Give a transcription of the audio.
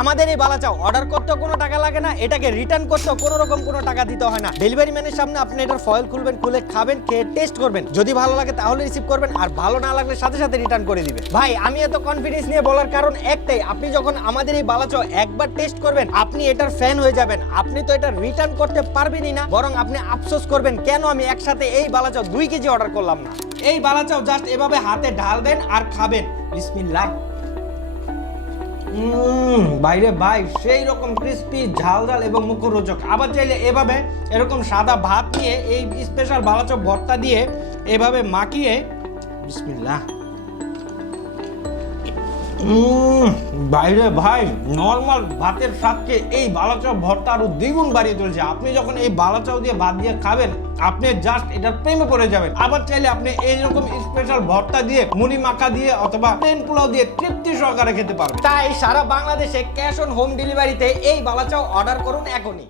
আমাদের এই বালাচাও অর্ডার করতেও কোনো টাকা লাগে না, এটাকে রিটার্ন করতেও কোনো রকম কোনো টাকা দিতে হয় না। ডেলিভারি ম্যানের সামনে আপনি এটার ফয়েল খুলবেন, খুলে খাবেন, খেয়ে টেস্ট করবেন, যদি ভালো লাগে তাহলে রিসিভ করবেন, আর ভালো না লাগলে সাথে সাথে রিটার্ন করে দিবেন। ভাই আমি এত কনফিডেন্স নিয়ে বলার কারণ একটাই, আপনি যখন আমাদের এই বালাচাও একবার টেস্ট করবেন আপনি এটার ফ্যান হয়ে যাবেন। আপনি তো এটা রিটার্ন করতে পারবেনই না, বরং আপনি আফসোস করবেন কেন আমি একসাথে এই বালাচাও 2 কেজি অর্ডার করলাম না। এই বালাচাও জাস্ট এভাবে হাতে ঢালবেন আর খাবেন। বিসমিল্লাহ। বাইরে ভাই সেই রকম ক্রিস্পি, ঝাল ঝাল এবং মুখরোচক। আবার চাইলে এভাবে এরকম সাদা ভাত নিয়ে এই স্পেশাল বালাচাও ভর্তা দিয়ে এভাবে মাখিয়ে, বিসমিল্লাহ। বাইরে ভাই নর্মাল ভাতের স্বাদকে এই বালাচাও ভর্তা আরো দ্বিগুণ বাড়িয়ে তুলছে। আপনি যখন এই বালাচাও দিয়ে ভাত দিয়ে খাবেন আপনি জাস্ট এটার প্রেমে পড়ে যাবেন। আবার চাইলে আপনি এইরকম স্পেশাল ভর্তা দিয়ে, মুড়ি মাখা দিয়ে অথবা প্লেন পোলাও দিয়ে তৃপ্তি সহকারে খেতে পারবেন। তাই সারা বাংলাদেশে ক্যাশ অন হোম ডেলিভারিতে এই বালাচাও অর্ডার করুন এখনই।